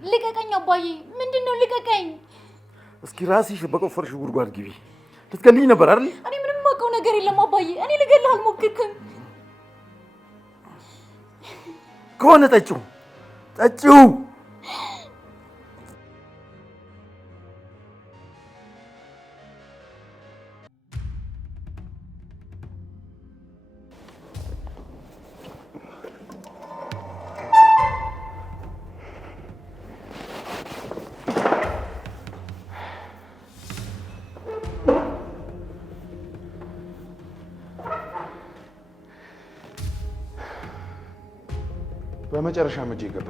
ልቀቀኝ አባዬ! ምንድነው ልቀቀኝ! እስኪ ራስሽ በቆፈርሽ ጉድጓድ ግቢ። ልትገልኝ ነበር አይደል? እኔ ምንም የማውቀው ነገር የለም አባዬ። እኔ ልገልህ አልሞክርኩም። ከሆነ ጠጪው ጠጪው። በመጨረሻ እጄ ገባ።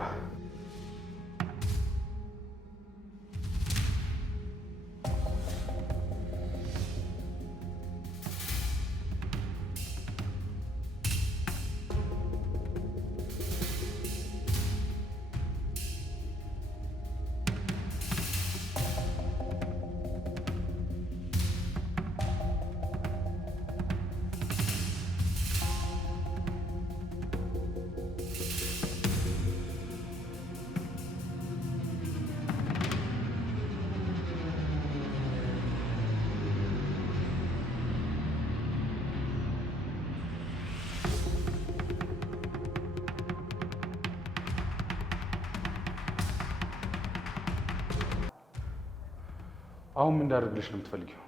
አሁን ምን እንዳደርግልሽ ነው የምትፈልጊው?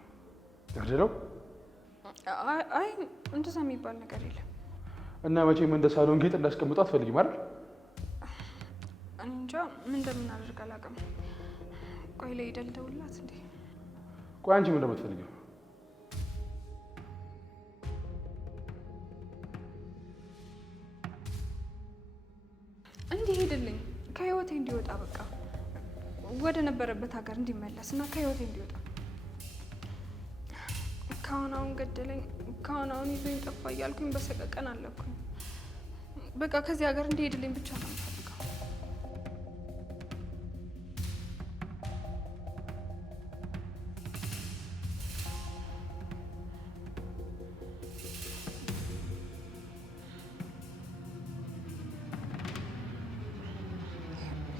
እግደለው? አይ እንደዛ የሚባል ነገር የለም። እና መቼም እንደ ሳሎን ጌጥ እንዳስቀምጡ አትፈልጊም አይደል? እንጃ ምን እንደምናደርግ አላውቅም። ቆይ ላይ ደልደውላት እንዴ? ቆይ አንቺ ምን እንደምትፈልጊው? እንዲሄድልኝ ከህይወቴ እንዲወጣ በቃ ወደ ነበረበት ሀገር እንዲመለስ እና ከህይወቴ እንዲወጣ። ካሁን ገደለኝ፣ ካሁን ይዞኝ ጠፋ እያልኩኝ በሰቀቀን አለኩኝ። በቃ ከዚህ ሀገር እንዲሄድልኝ ብቻ ነው የምፈልገው።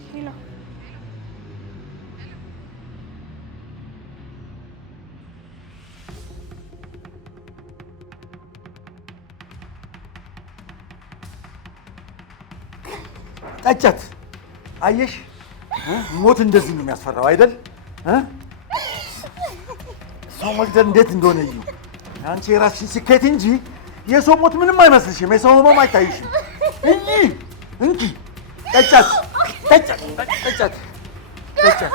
ሄሎ ጠጫት። አየሽ ሞት እንደዚህ ነው የሚያስፈራው አይደል? ሰው መግደል እንዴት እንደሆነ እዩ። አንቺ የራስሽን ስኬት እንጂ የሰው ሞት ምንም አይመስልሽም። የሰው ህመም አይታይሽም። እንጂ ጠጫት፣ ጠጫት፣ ጠጫት፣ ጠጫት፣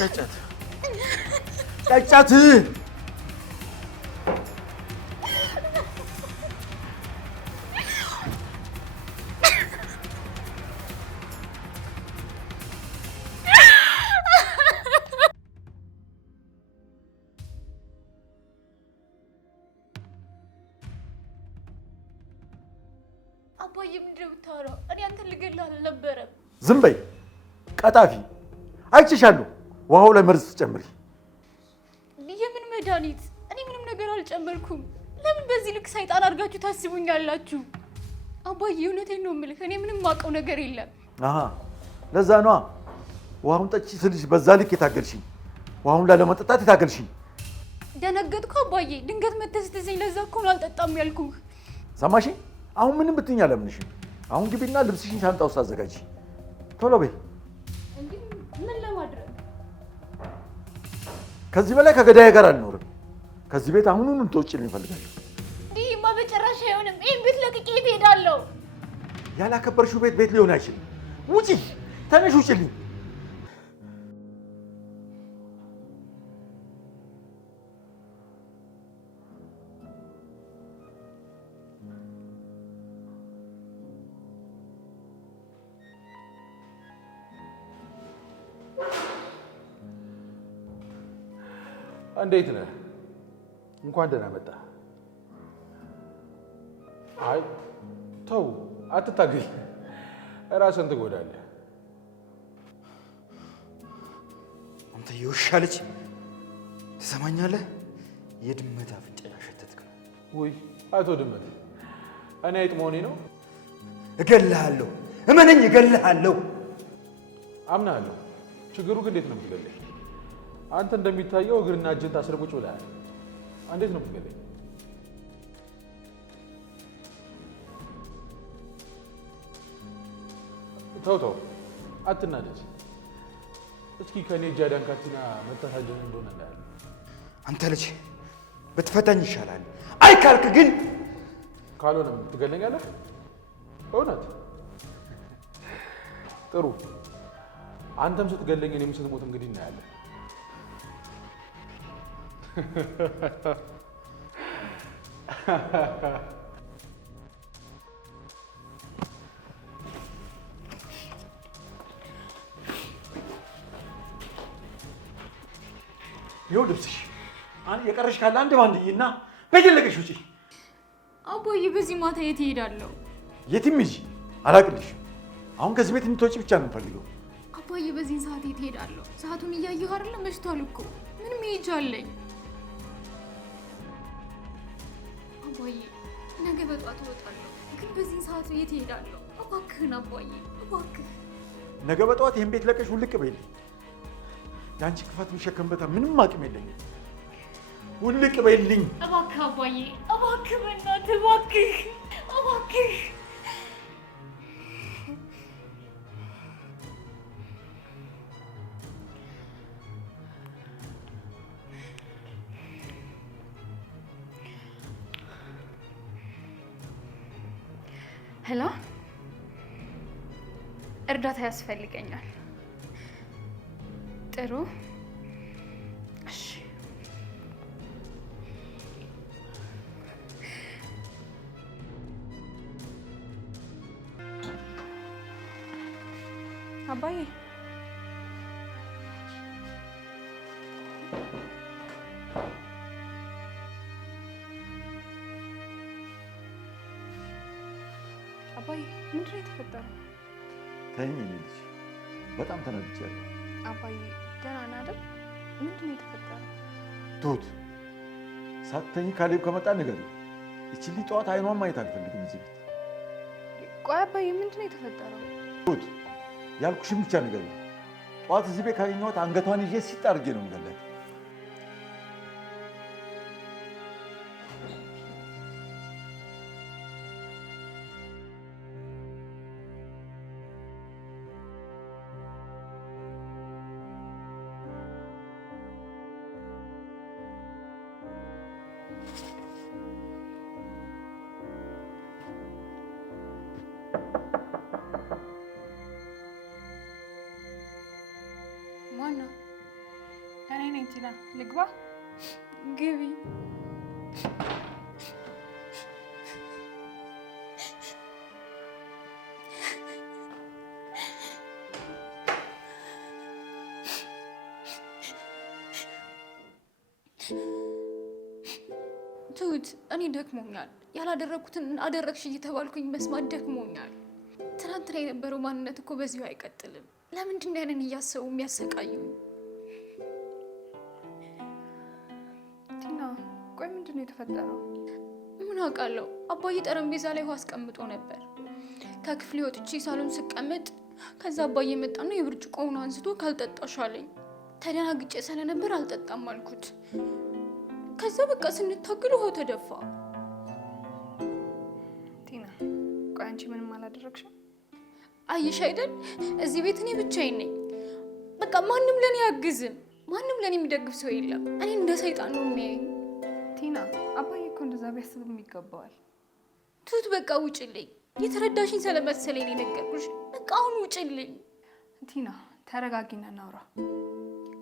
ጠጫት፣ ጠጫት። አባዬ ምንድን ነው የምታወራው? እኔ አንተን ልገልህ አልነበረም። ዝም በይ ቀጣፊ። አይችሻለሁ። ውሃው ላይ መርዝ ጨምሪ። የምን መድኃኒት? እኔ ምንም ነገር አልጨመርኩም። ለምን በዚህ ልክ ሰይጣን አድርጋችሁ ታስቡኛላችሁ? አባዬ እውነቴን ነው የምልህ። እኔ ምንም የማውቀው ነገር የለም። ለዛ ነዋ ውሃውን ጠጪ ስልሽ በዛ ልክ የታገልሽኝ። ውሃውን ላለመጠጣት የታገልሽኝ። ደነገጥኩ አባዬ። ድንገት መተህ ስትይዘኝ ለዛ እኮ ነው አልጠጣም ያልኩህ። ሰማሽኝ? አሁን ምንም ብትይኝ አለምንሽም። አሁን ግቢና ልብስሽን ሻንጣ ውስጥ አዘጋጂ። ቶሎ በይ። ምን ለማድረግ? ከዚህ በላይ ከገዳዬ ጋር አልኖርም። ከዚህ ቤት አሁኑኑ እንድትወጪልኝ እፈልጋለሁ። ይህማ በጭራሽ አይሆንም። ይህን ቤት ለቅቄ የት እሄዳለሁ? ያላከበርሽው ቤት ሊሆን አይችልም። ውጪ! ተነሽ ውጪልኝ። እንዴት ነህ? እንኳን ደህና መጣ። አይ ተው አትታገል፣ ራስን ትጎዳለህ። አንተ የውሻ ልጅ ትሰማኛለህ? የድመት አፍንጫ ያሸተትክ ነው። ውይ አቶ ድመት፣ እኔ አይጥ መሆኔ ነው? እገልሃለሁ፣ እመነኝ፣ እገልሃለሁ። አምናለሁ። ችግሩ ግን እንዴት ነው የምትገለኝ? አንተ እንደሚታየው እግርና እጅን ታስረህ ቁጭ ብለሃል። እንዴት ነው የምትገለኝ? ተው አትናደድ። እስኪ ከኔ እጅ አዳንካትና መታታጀን እንደሆነ እናያለን። አንተ ልጅ ብትፈታኝ ይሻላል። አይ ካልክ ግን ካልሆነም ትገለኛለህ። እውነት ጥሩ። አንተም ስትገለኝ እኔም ስትሞት እንግዲህ እናያለን። ይኸው ልብስሽ የቀረሽ ካለ አንድ ባንድዬና በጀለቀሽ ውጪ። አባዬ በዚህ ማታ የት እሄዳለሁ? የትም ሂጂ አላቅልሽም። አሁን ከዚህ ቤት እንድትወጪ ብቻ ነው የምፈልገው። አባዬ በዚህን ሰዓት የት እሄዳለሁ? ሰዓቱን እያየሁ አይደለ? መሽቷል እኮ ምን መሄጃ አለኝ? አባዬ ነገ በጧት እወጣለሁ፣ ግን በዚህን ሰዓት የት እሄዳለሁ? እባክህን አባዬ እባክህ። ነገ በጠዋት ይህን ቤት ለቀሽ ውልቅ በይልኝ። የአንቺ ክፋት የሚሸከምበት ምንም አቅም የለኝም። ውልቅ በይልኝ እባክህ አባዬ እባክህ፣ በእናትህ እባክህ እባክህ። ሄሎ፣ እርዳታ ያስፈልገኛል። ጥሩ እሺ። አባዬ አባዬ ምንድን ነው የተፈጠረው? ተይኝ የኔ ልጅ፣ በጣም ተናድጃለሁ። አባዬ ደህና ነህ አይደል? ምንድን ነው የተፈጠረው? ትሁት፣ ሳትተኝ ካሌብ ከመጣ ንገሪው። ይቺ ልጅ ጠዋት አይኗን ማየት አልፈልግም እዚህ ቤት። ቆይ አባዬ ምንድን ነው የተፈጠረው? ትሁት፣ ያልኩሽን ብቻ ንገሪው። ጠዋት እዚህ ቤት ካገኘኋት አንገቷን ይዤ ሲጥ አድርጌ ነው የምገላት። ማነው? እኔ ነኝ ቲና። ልግባ? ግቢ። ትሁት፣ እኔ ደክሞኛል። ያላደረኩትን አደረግሽ እየተባልኩኝ መስማት ደክሞኛል። ትናንትና የነበረው ማንነት እኮ በዚሁ አይቀጥልም። ለምንድን ነው ያንን እያሰቡ የሚያሰቃዩኝ? ቲና ቆይ ምንድን ነው የተፈጠረው? ምን አውቃለሁ። አባዬ ጠረጴዛ ላይ ውሃ አስቀምጦ ነበር። ከክፍሌ ወጥቼ ሳሎን ስቀመጥ ከዛ አባዬ መጣና የብርጭቆውን አንስቶ ካልጠጣሽ አለኝ። ተደናግጬ ስለነበር አልጠጣም አልኩት። ከዛ በቃ ስንታገል ውሃው ተደፋ። ቲና ቆይ አንቺ ምንም አላደረግሽም? አየሽ አይደል? እዚህ ቤት እኔ ብቻዬን ነኝ። በቃ ማንም ለኔ አያግዝም። ማንም ለኔ የሚደግፍ ሰው የለም። እኔ እንደ ሰይጣን ነው የሚያየኝ። ቲና አባዬ እኮ እንደዛ ቢያስብም ይገባዋል። ትሁት በቃ ውጭልኝ። የተረዳሽኝ ስለመሰለኝ ነው የነገርኩሽ። በቃ አሁን ውጭልኝ። ቲና ተረጋጊና እናውራ።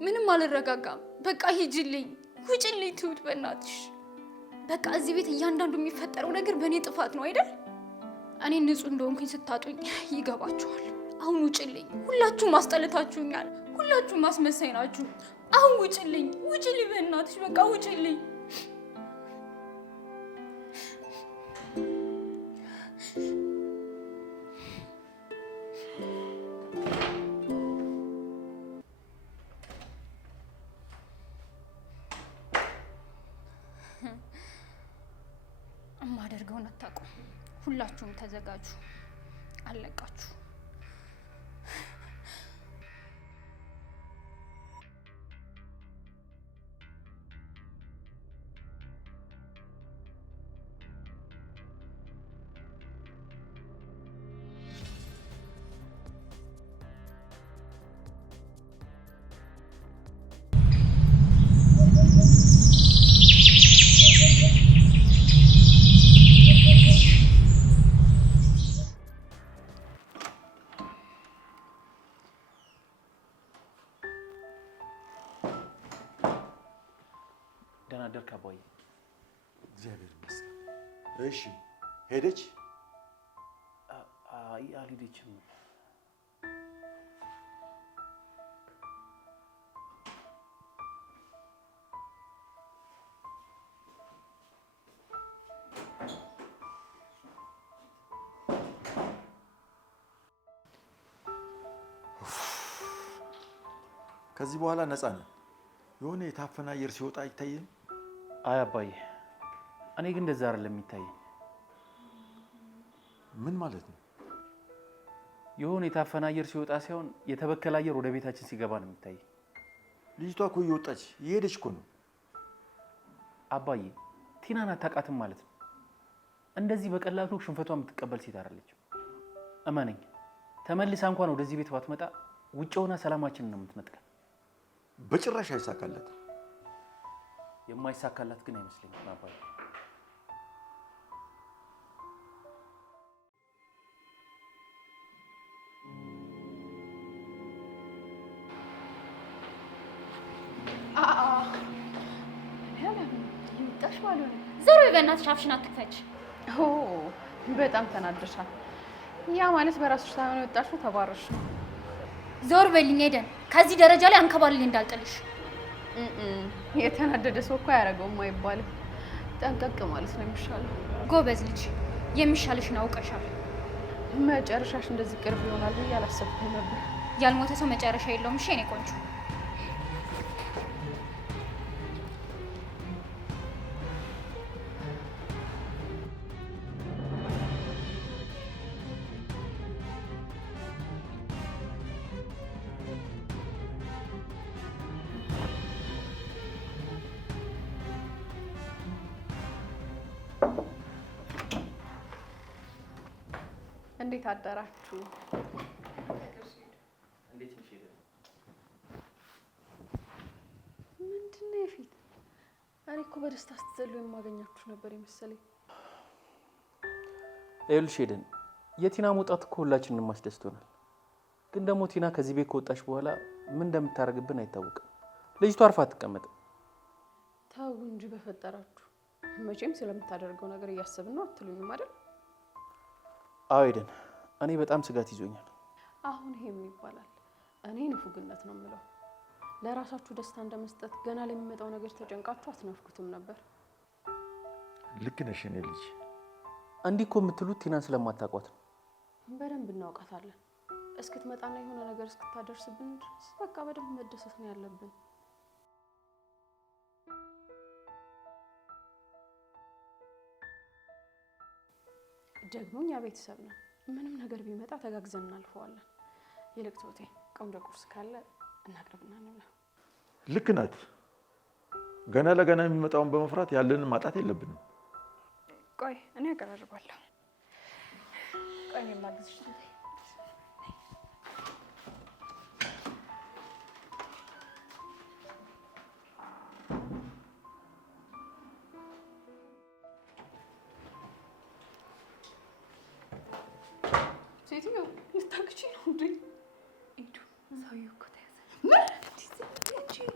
ምንም አልረጋጋም። በቃ ሂጅልኝ፣ ውጭልኝ ትሁት በእናትሽ። በቃ እዚህ ቤት እያንዳንዱ የሚፈጠረው ነገር በእኔ ጥፋት ነው አይደል? እኔ ንጹህ እንደሆንኩኝ ስታጡኝ ይገባችኋል። አሁን ውጭልኝ። ሁላችሁም አስጠልታችሁኛል። ሁላችሁም አስመሳይ ናችሁ። አሁን ውጭልኝ፣ ውጭልኝ በእናትሽ በቃ ውጭልኝ። እማደርገውን አታውቁም። ሁላችሁም ተዘጋጁ፣ አለቃችሁ። አደርክ አባዬ? እግዚአብሔር ይመስገን። እሺ ሄደች? አይ አልሄደችም። ከዚህ በኋላ ነፃ ነን። የሆነ የታፈነ አየር ሲወጣ አይታየም? አይ አባዬ፣ እኔ ግን እንደዛ አይደለም የሚታየኝ። ምን ማለት ነው? የሆነ የታፈነ አየር ሲወጣ ሳይሆን የተበከለ አየር ወደ ቤታችን ሲገባ ነው የሚታየኝ። ልጅቷ እኮ እየወጣች እየሄደች እኮ ነው። አባዬ፣ ቲናን አታውቃትም ማለት ነው። እንደዚህ በቀላሉ ሽንፈቷን የምትቀበል ሴት አይደለችም። እመነኝ፣ ተመልሳ እንኳን ወደዚህ ቤት ባትመጣ ውጭ ሆና ሰላማችንን ነው የምትነጥቀን። በጭራሽ አይሳካለት። የማይሳካላት ግን አይመስለኝም አባዬ። ዞር በይ በእናትሽ፣ አፍሽን አትክፈች። በጣም ተናደሻል። ያ ማለት በራስሽ ሳይሆን የወጣሽው ተባረሽ ነው። ዞር በልኝ ኤደን፣ ከዚህ ደረጃ ላይ አንከባልልኝ እንዳልጥልሽ። የተናደደ ሰው እኮ አያደርገውም አይባልም። ጠንቀቅ ማለት ነው የሚሻለው። ጎበዝ ልጅ፣ የሚሻልሽን አውቀሻል። መጨረሻሽ እንደዚህ ቅርብ ይሆናል ብዬ አላሰብኩም ነበር። ያልሞተ ሰው መጨረሻ የለውም። እሺ የኔ ቆንጆ። እንዴት አደራችሁ? ምንድን ነው የፊት? እኔ እኮ በደስታ ስትዘሉ የማገኛችሁ ነበር የመሰለኝ። ይኸውልሽ ኤደን፣ የቲና መውጣት እኮ ሁላችንንም አስደስቶናል። ግን ደግሞ ቲና ከዚህ ቤት ከወጣች በኋላ ምን እንደምታደርግብን አይታወቅም። ልጅቷ አርፋ አትቀመጥም። ተው እንጂ በፈጠራችሁ። መቼም ስለምታደርገው ነገር እያሰብን ነው አትሉኝም አይደል? አዎ ኤደን፣ እኔ በጣም ስጋት ይዞኛል። አሁን ይሄም ይባላል? እኔ ንፉግነት ነው የምለው። ለራሳችሁ ደስታ እንደመስጠት ገና ለሚመጣው ነገር ተጨንቃችሁ አትነፍኩትም ነበር። ልክ ነሽ የኔ ልጅ። እንዲህ እኮ የምትሉት ቲናን ስለማታውቋት ነው። በደንብ እናውቃታለን። እስክትመጣና የሆነ ነገር እስክታደርስብን ድረስ በቃ በደንብ መደሰት ነው ያለብን። ደግሞ እኛ ቤተሰብ ነን። ምንም ነገር ቢመጣ ተጋግዘን እናልፈዋለን። ይልቅ ቶቴ ቆንጆ ቁርስ ካለ እናቅርብና እንብላ። ልክ ናት። ገና ለገና የሚመጣውን በመፍራት ያለንን ማጣት የለብንም። ቆይ እኔ አቀራርባለሁ። ቆይ እኔ ላግዝሽ። ሴትዮ ልታግቺ ነው እንዴ? ሂዱ። ሰውዬው እኮ ተያዘ።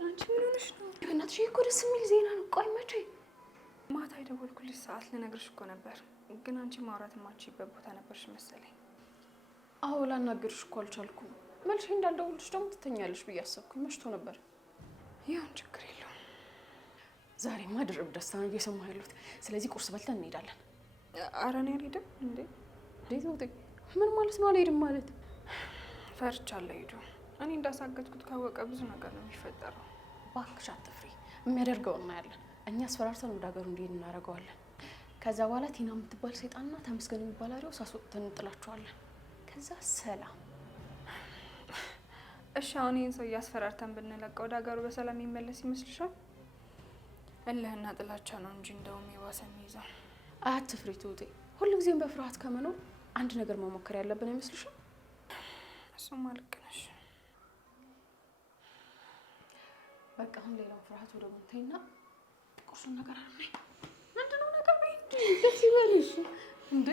አንቺ ምን ሆነሽ ነው? በእናትሽ እኮ ደስ የሚል ዜና ነው። ቆይ መቼ? ማታ የደወልኩልሽ ሰዓት ልነግርሽ እኮ ነበር፣ ግን አንቺ ማውራት የማትችይበት ቦታ ነበርሽ መሰለኝ። አዎ ላናግርሽ እኮ አልቻልኩም። መልሼ እንዳልደውልሽ ደግሞ ትተኛለሽ ብዬ አሰብኩኝ። መሽቶ ነበር። ይሁን ችግር የለውም። ዛሬማ ድርብ ደስታ ነው እየሰማሁ ያለሁት። ስለዚህ ቁርስ በልተን እንሄዳለን። ኧረ እኔ አልሄድም። እንዴ እንዴት ነው? ምን ማለት ነው አልሄድም ማለት? ፈርቻለሁ። ሂዱ። እኔ እንዳሳገጥኩት ካወቀ ብዙ ነገር ነው የሚፈጠረው። እባክሽ አትፍሪ። የሚያደርገው እናያለን። እኛ አስፈራርተን ወደ ሀገሩ እንዲሄድ እናደርገዋለን። ከዛ በኋላ ቲና የምትባል ሰይጣንና ተመስገን የሚባል አሪው ሳስወጥተን እንጥላቸዋለን። ከዛ ሰላም። እሺ አሁን ይህን ሰው እያስፈራርተን ብንለቀው ወደ ሀገሩ በሰላም የሚመለስ ይመስልሻል? እልህና ጥላቻ ነው እንጂ እንደውም የባሰ የሚይዘው። አትፍሪ ትሁቴ። ሁልጊዜም በፍርሃት ከመኖር አንድ ነገር መሞከር ያለብን አይመስልሽም? እሱማ ልክ ነሽ። በቃ አሁን ሌላው ፍርሃት ወደ ጎንተይና ቁርሱን ነገር አለ። ምንድነው ነገር በይ እንዴ? ደስ ይበልሽ እንዴ?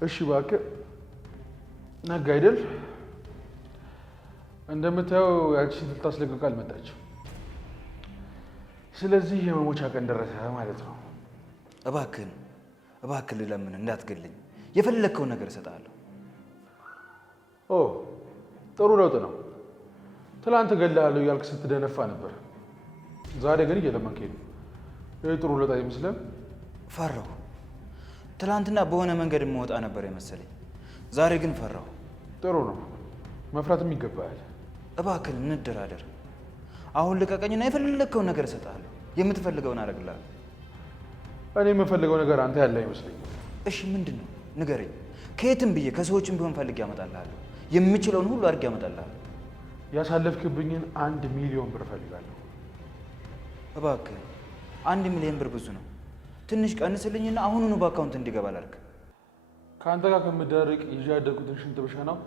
እሺ እባክህ ነጋ አይደል? እንደምታየው ያቺን ልታስለቅቅ አልመጣችም። ስለዚህ የመሞቻ ቀን ደረሰ ማለት ነው። እባክህን ልለምን እንዳትገልኝ። የፈለግከውን ነገር እሰጥሃለሁ። ኦ ጥሩ ለውጥ ነው። ትላንት እገልሃለሁ እያልክ ስትደነፋ ነበር። ዛሬ ግን እየለመንክ ነው። ይህ ጥሩ ለውጥ አይመስልም? ፈራሁ። ትላንትና በሆነ መንገድ የምወጣ ነበር የመሰለኝ። ዛሬ ግን ፈራሁ። ጥሩ ነው። መፍራትም ይገባሃል። እባክህን እንደራደር። አሁን ልቀቀኝና የፈለግከውን ነገር እሰጥሃለሁ። የምትፈልገውን አደርግልሃለሁ። እኔ የምፈልገው ነገር አንተ ያለ አይመስለኝም። እሺ ምንድን ነው ንገረኝ። ከየትም ብዬ ከሰዎችም ቢሆን ፈልጌ ያመጣልሃለሁ። የምችለውን ሁሉ አድርጌ ያመጣልሃለሁ። ያሳለፍክብኝን 1 ሚሊዮን ብር እፈልጋለሁ። እባክህ 1 ሚሊዮን ብር ብዙ ነው። ትንሽ ቀንስልኝና አሁኑኑ በአካውንት እንዲገባ ላድርግ። ከአንተ ጋር ከምደርቅ ይዤ ያደግኩትን ሽንት ብሸናው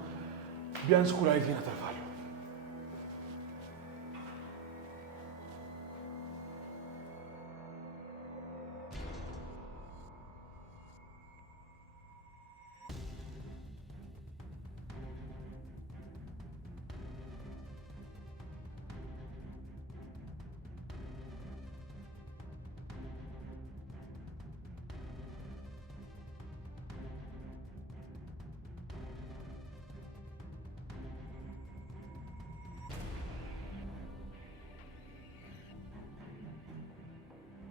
ቢያንስ ኩላሊቴን አተርፋለሁ።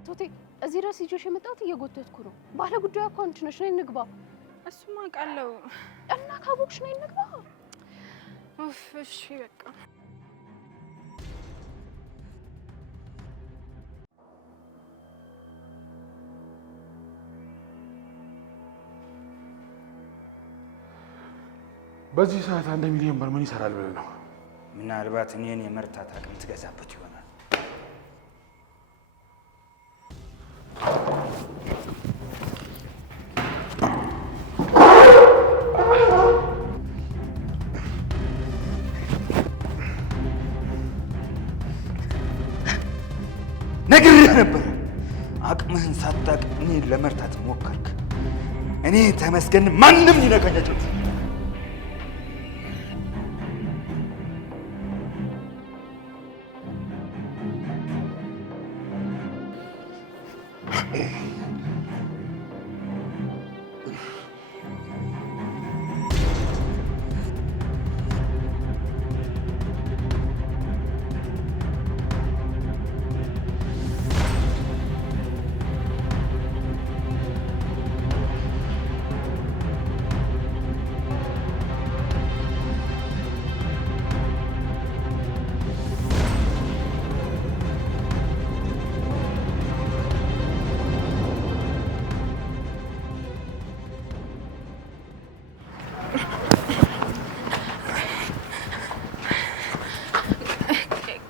ቶቴ እዚህ ድረስ ይዤሽ የመጣሁት እየጎተትኩ ነው። ባለ ጉዳዩ እኮ አንቺ ነሽ። ነይ እንግባ። እሱማ አውቃለሁ እና ካቦክሽ ነይ እንግባ። ኡፍ እሺ በቃ በዚህ ሰዓት 1 ሚሊዮን ብር ምን ይሰራል ብለህ ነው? ምናልባት እኔን የመርታት አቅም ትገዛበት ይሆናል። ነግሬህ ነበር። አቅምህን ሳታውቅ እኔን ለመርታት ሞከርክ። እኔ ተመስገን ማንም ሊነካኝ አይችልም።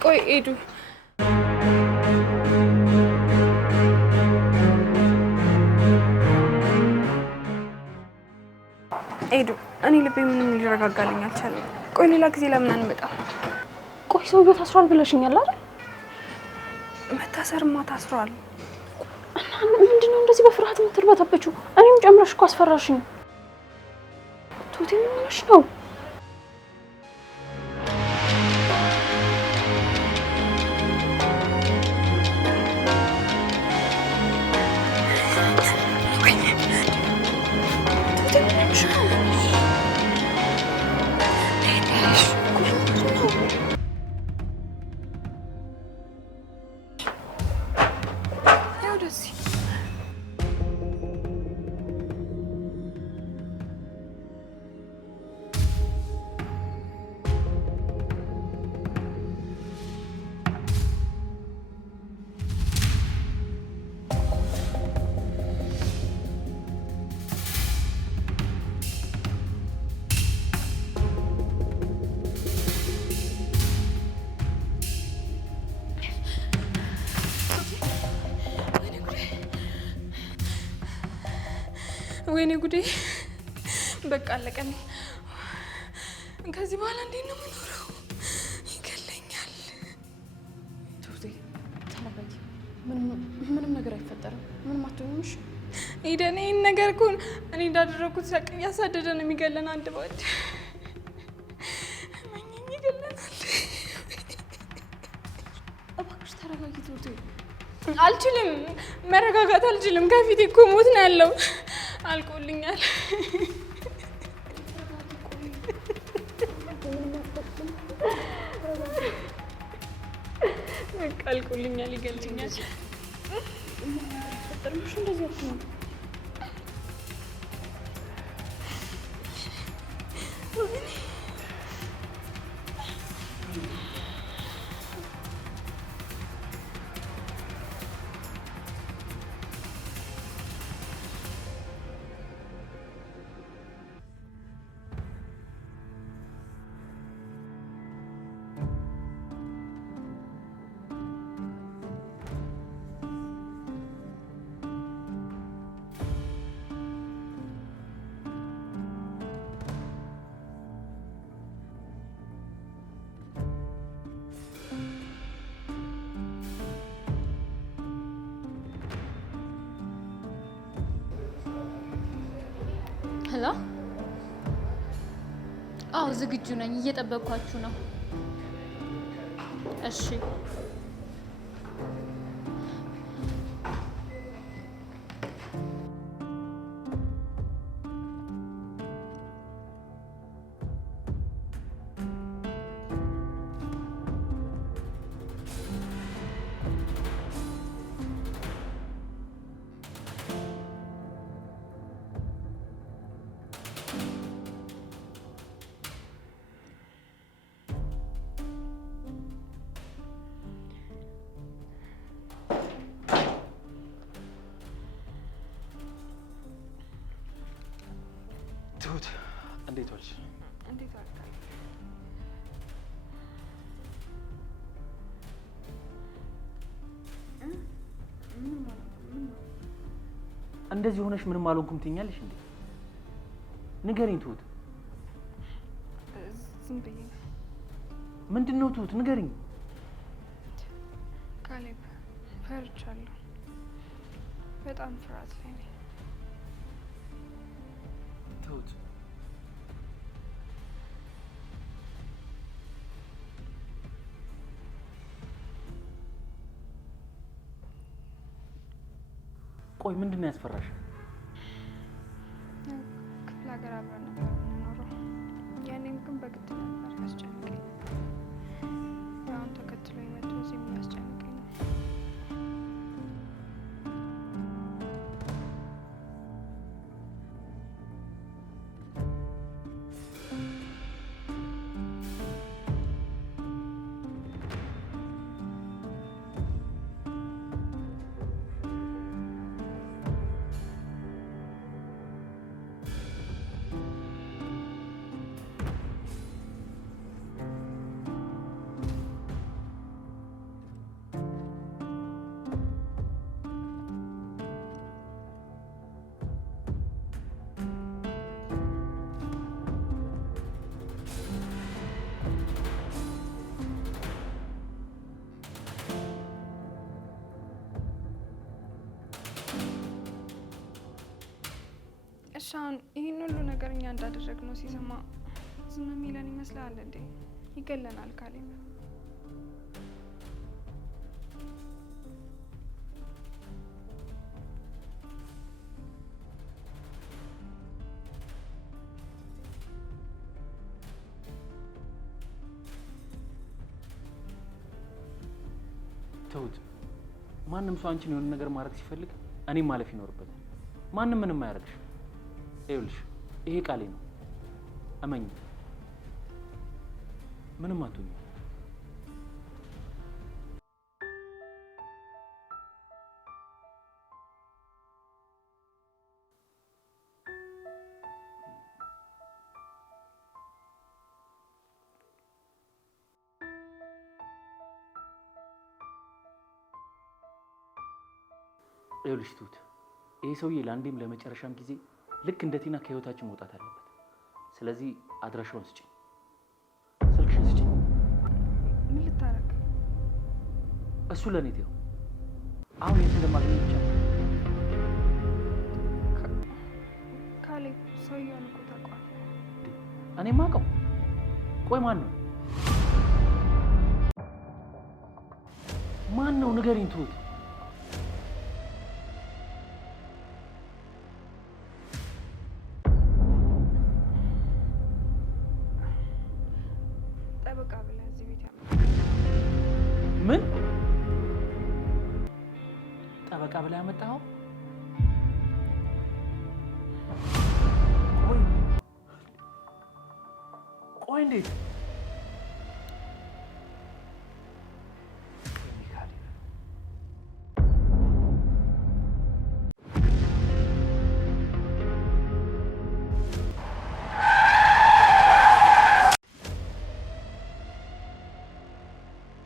ቆይ ኤዱ እኔ ልቤ ምንም ሊረጋጋልኝ አልቻለም። ቆይ ሌላ ጊዜ ለምን አንመጣም? ቆይ ሰውዬው ታስሯል ብለሽኛል አይደል? መታሰርማ ታስሯል። እና ምንድነው እንደዚህ በፍርሃት የምትርበተበችው? እኔም ጨምረሽ እኮ አስፈራሽኝ። ቶቴ ምን ሆነሽ ነው? ወይኔ ጉዴ! በቃ አለቀኝ። ከዚህ በኋላ እንዴት ነው የምኖረው? ይገለኛል። ቶቴ ተረጋጊ። ምንም ነገር አይፈጠርም። ምንም አትሆኝም። ኤደን ይህን ነገር እኮ እኔ እንዳደረኩት ሳቅ እያሳደደን የሚገለን አንድ ባድ እመኝኝ ይገለናል። እባክሽ ተረጋጊ ትሁቴ። አልችልም፣ መረጋጋት አልችልም። ከፊቴ እኮ ሞት ነው ያለው። አልቆልኛል። በቃ አልቆልኛል፣ ይገልኛል። ጥሩሽ እንደዚህ አትሆን። ሄሎ። አዎ ዝግጁ ነኝ፣ እየጠበቅኳችሁ ነው። እሺ ትሁት እንዴት ዋልሽ? እንዴት አልካል? እንደዚህ ሆነሽ ምንም አልሆንኩም ትይኛለሽ እንዴ? ንገሪኝ ትሁት። ዝም ብዬ ነው። ምንድን ነው ትሁት ንገሪኝ። ካሌብ ፈርቻለሁ። በጣም ፍርሃት ላይ ነኝ። ትሁት ቆይ ምንድን ነው ያስፈራሽ? ክፍለ ሀገር አብረን ነበር የምንኖረው። ያኔም ግን በግድ ነበር ያስጨንቀኝ። አሁን ተከትሎ የመጣው እዚህ የሚያስጨንቀኝ ነው። እሺ አሁን ይህን ሁሉ ነገር እኛ እንዳደረግነው ሲሰማ ዝም የሚለን ይመስላል እንዴ? ይገለናል ካሌብ። ትሁት ማንም ሰው አንቺን የሆነ ነገር ማድረግ ሲፈልግ እኔም ማለፍ ይኖርበታል። ማንም ምንም አያደርግሽ። ይኸውልሽ ይሄ ቃሌ ነው፣ እመኝ። ምንም አትሆኝ። ይኸውልሽ ትሁት ይሄ ሰውዬ ለአንዴም ለመጨረሻም ጊዜ ልክ እንደ ቲና ከህይወታችን መውጣት አለበት። ስለዚህ አድራሻውን ስጭኝ፣ ስልክሽን ስጭኝ። ምን ልታረግ? እሱ ለእኔ ተይው። አሁን የት እንደማገኘው ብቻ ካሌብ ሰውየውን እኮ ታውቀዋለህ? እኔ ማውቀው። ቆይ ማን ነው? ማን ነው ንገሪኝ ትሁት። ጠበቃ ብለህ እዚህ ቤት ያመጣ ምን ጠበቃ ብላ ያመጣኸው? ቆይ እንዴት